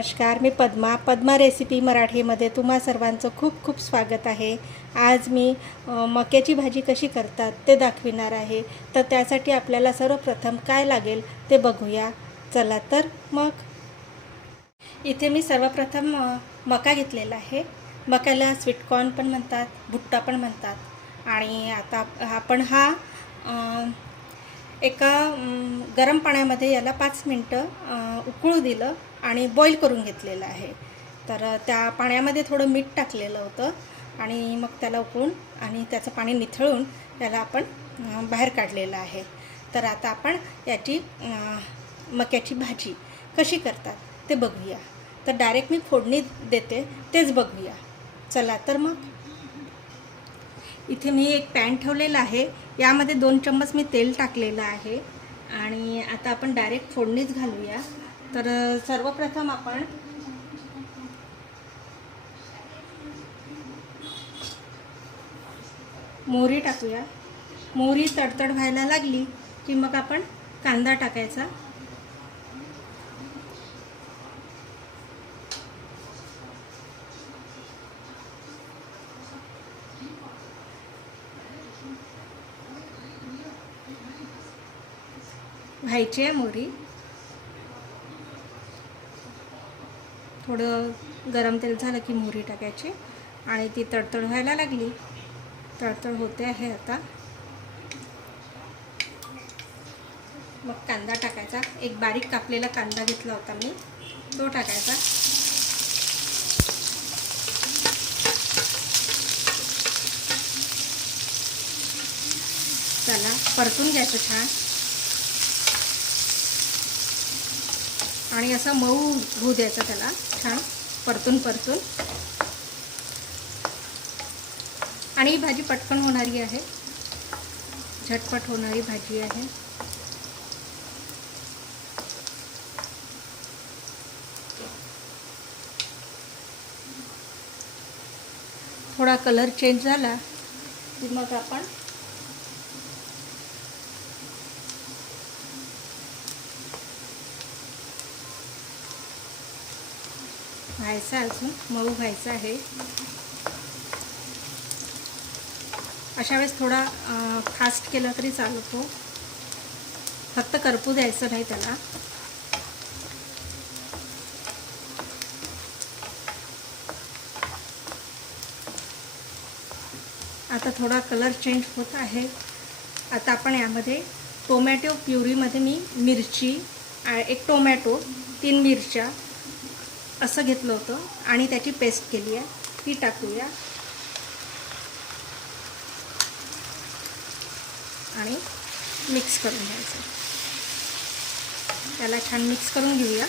नमस्कार, मी पद्मा रेसिपी मराठीमध्ये तुम्हा सर्वांचं खूप खूप स्वागत आहे। आज मी मक्याची भाजी कशी करतात ते दाखविणार आहे। तर त्यासाठी आपल्याला सर्वप्रथम काय लागेल ते बघूया। चला तर मग इथे मी सर्वप्रथम मका घेतलेला आहे। मक्याला स्वीटकॉर्न पण म्हणतात, भुट्टा पण म्हणतात। आणि आता आपण हा एका गरम पाण्यामध्ये याला 5 मिनटं उकळू दिलं आणि बॉईल करून घेतलेलं आहे। तर त्या पाण्यामध्ये थोडं मीठ टाकलेलं होतं आणि मग त्याला उकळून आणि त्याचं पाणी निथळून त्याला आपण बाहेर काढलेलं आहे। तर आता आपण याची मक्याची भाजी कशी करतात ते बघूया। तर डायरेक्ट मी फोडणी देते तेच बघूया। चला तर मग इथे मी एक पॅन ठेवलेला आहे। यामध्ये 2 चम्मच मी तेल टाकलेलं आहे आणि आता आपण डायरेक्ट फोडणीच घालूया। तर सर्वप्रथम आपण मोहरी टाकूया। मोहरी तडतड व्हायला लागली की मग आपण कांदा टाकायचा। व्हायची आहे मोहरी, थोडं गरम तेल झालं की मोहरी टाकायची आणि ती तडतड व्हायला लागली, तडतड होते आहे आता। मग कांदा टाकायचा। एक बारीक कापलेला कांदा घेतला होता मी, तो टाकायचा। त्याला परतून घ्यायचं छान आणि असं मऊ होऊ द्यायचं त्याला छान परतून आणि ही भाजी पटकन होणारी आहे, झटपट होणारी भाजी आहे। थोडा कलर चेंज झाला की मग आपण व्हायचं, अजून मऊ व्हायचं आहे। अशा वेळेस थोडा फास्ट केला तरी चालतो, फक्त करपू द्यायचं नाही त्याला। आता थोडा कलर चेंज होत आहे। आता आपण यामध्ये टोमॅटो प्युरीमध्ये मी मिरची, एक टोमॅटो, 3 मिरच्या असं घेतलं होतं आणि त्याची पेस्ट केली आहे, ती टाकूया आणि मिक्स करून घ्यायचं। त्याला छान मिक्स करून घेऊया।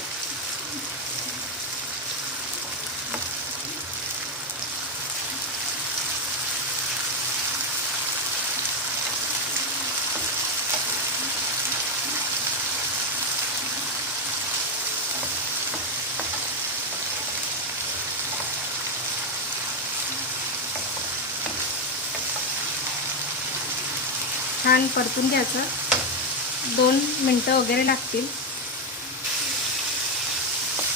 छान परतून घ्यायचं, 2 मिनटं वगैरे लागतील।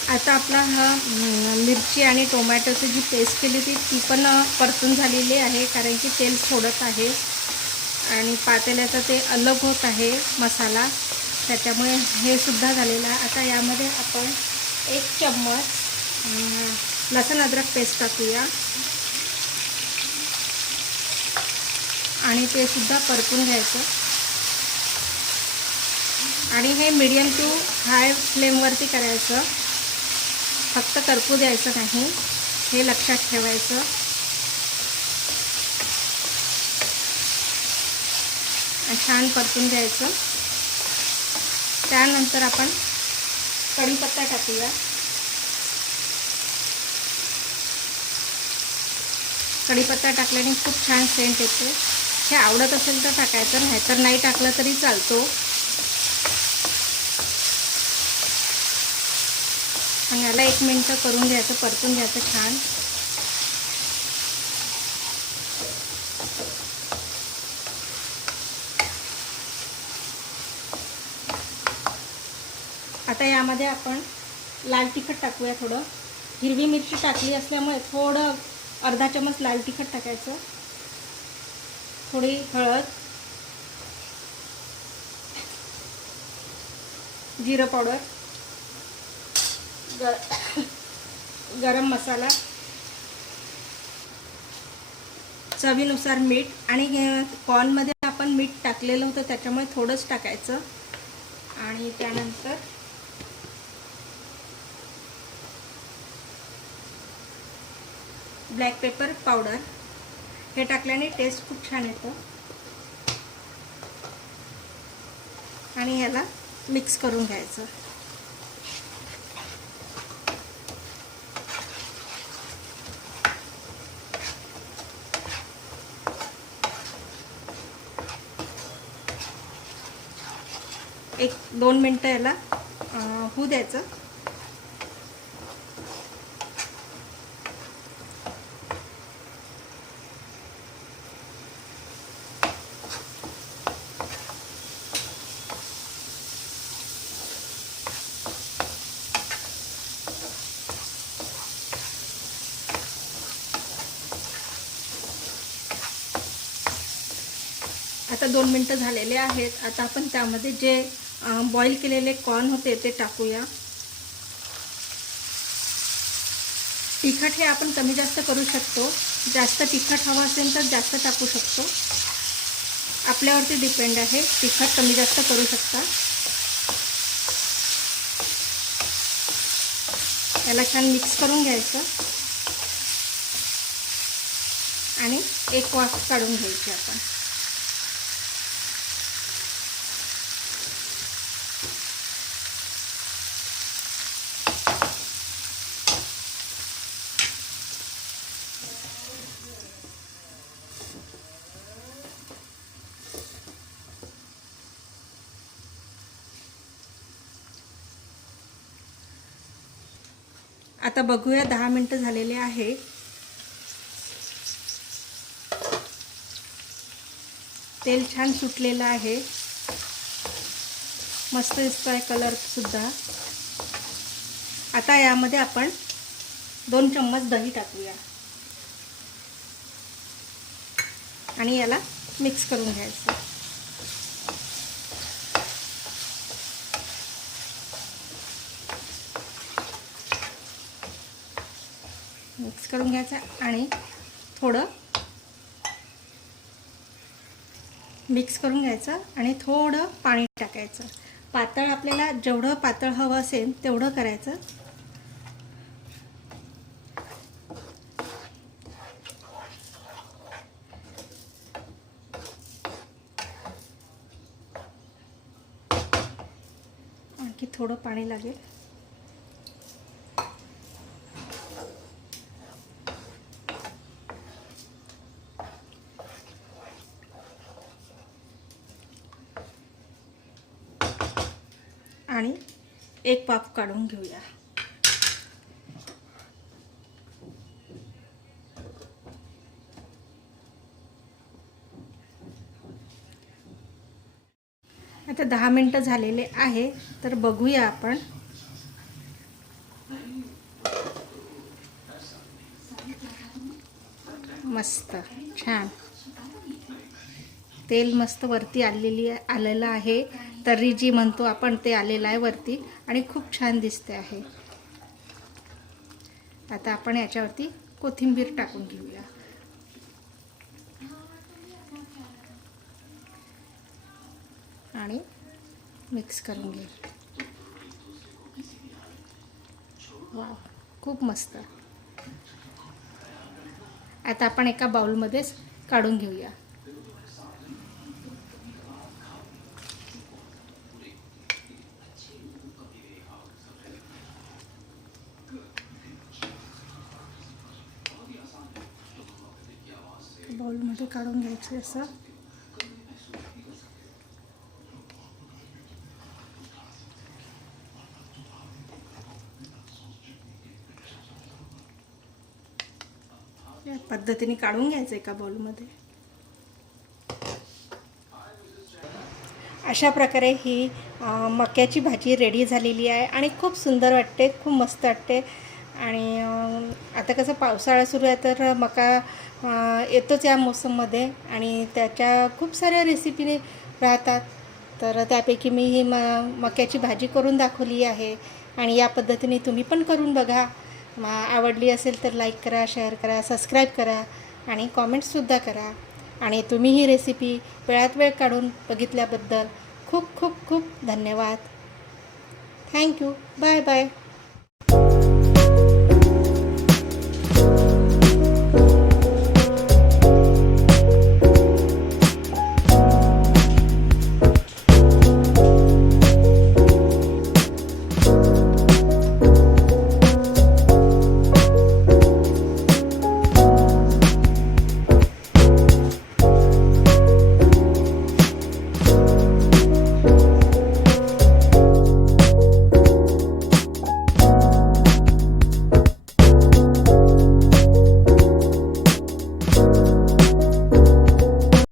आता आपला हा मिरची आणि टोमॅटोची जी पेस्ट केली ती पण परतून झालेली आहे, कारण की तेल सोडत आहे आणि पातेल्याचं ते अलग होत आहे मसाला, त्याच्यामुळे हे सुद्धा झालेलं आहे। आता यामध्ये आपण 1 चम्मच लसूण अद्रक पेस्ट टाकूया आणि ते सुद्धा परतून घ्यायचं आणि हे मीडियम टू हाय फ्लेमवरती करायचं, फक्त करपू द्यायचं नाही, हे लक्षात ठेवायचं। छान परतून घ्यायचं। त्यानंतर आपण कढीपत्ता टाकूया। कढीपत्ता टाकल्याने खूप छान सेंट येते। हे आवडत असेल तर टाकायचं, नाहीतर नाही टाकलं तरी चालतो। आणि याला 1 मिनिट करून घ्यायचं, परतून घ्यायचं छान। आता यामध्ये आपण लाल तिखट टाकूया थोडं. हिरवी मिरची टाकली असल्यामुळे थोडं अर्धा चमच लाल तिखट टाकायचं. थोडी हळद, जिरं पावडर, गरम मसाला, चवीनुसार मीठ. आणि कॉर्नमध्ये आपण मीठ टाकलेलं होतं त्याच्यामुळे थोडंच टाकायचं. आणि त्यानंतर ब्लॅक पेपर पावडर हे टाकल्याने टेस्ट खूप छान येतं. आणि ह्याला मिक्स करून घ्यायचं. एक 2 मिनटं याला होऊ द्यायचं. आता 2 मिनटं झालेले आहेत. आता आपण त्यामध्ये जे बॉईल केलेले कॉर्न होते ते टाकूया. तिखट हे आपण कमी जास्त करू शकतो. जास्त तिखट हवं असेल तर जास्त टाकू शकतो. आपल्यावरती डिपेंड आहे. तिखट कमी जास्त करू शकता. याला छान मिक्स करून घ्यायचं आणि एक वाफ काढून घ्यायची आपण. आता बघूया 10 मिनटं झालेले आहे. तेल छान सुटलेलं आहे. मस्त दिसतोय कलर सुद्धा. आता यामध्ये आपण 2 चम्मच दही टाकूया आणि याला मिक्स करून घ्यायचं. मिक्स करून घ्यायचं आणि थोडं मिक्स करून घ्यायचं आणि थोडं पाणी टाकायचं. पातळ आपल्याला जेवढं पातळ हवं असेल तेवढं करायचं. आणखी थोडं पाणी लागेल. आणि एक वाफ काढून घेऊया. आता 10 मिनटं झालेले आहे. तर बघूया आपण. मस्त छान तेल मस्त वरती आलेलं आहे. तर्री जी म्हणतो आपण ते आलेलं आहे वरती आणि खूप छान दिसते आहे. आता आपण याच्यावरती कोथिंबीर टाकून घेऊया. आणि मिक्स करून घे. वाव, खूप मस्त. आता आपण एका बाउलमध्येच काढून घेऊया. बाउलमध्ये काढून घ्यायचं असं. या पद्धतीने काढून घ्यायचं एका बाउलमध्ये. अशा प्रकारे ही मक्याची भाजी रेडी झालेली आहे आणि खूप सुंदर वाटते, खूप मस्त वाटते. आणि आता कसं पावसाळा सुरू आहे तर मका येतोच या मोसममध्ये आणि त्याच्या खूप साऱ्या रेसिपी राहतात. तर त्यापैकी मी ही मक्याची भाजी करून दाखवली आहे आणि या पद्धतीने तुम्ही पण करून बघा. आवडली असेल तर लाईक करा, शेअर करा, सबस्क्राईब करा आणि कॉमेंट्ससुद्धा करा. आणि तुम्ही ही रेसिपी वेळात वेळ काढून बघितल्याबद्दल खूप खूप खूप धन्यवाद. थँक्यू. Bye bye.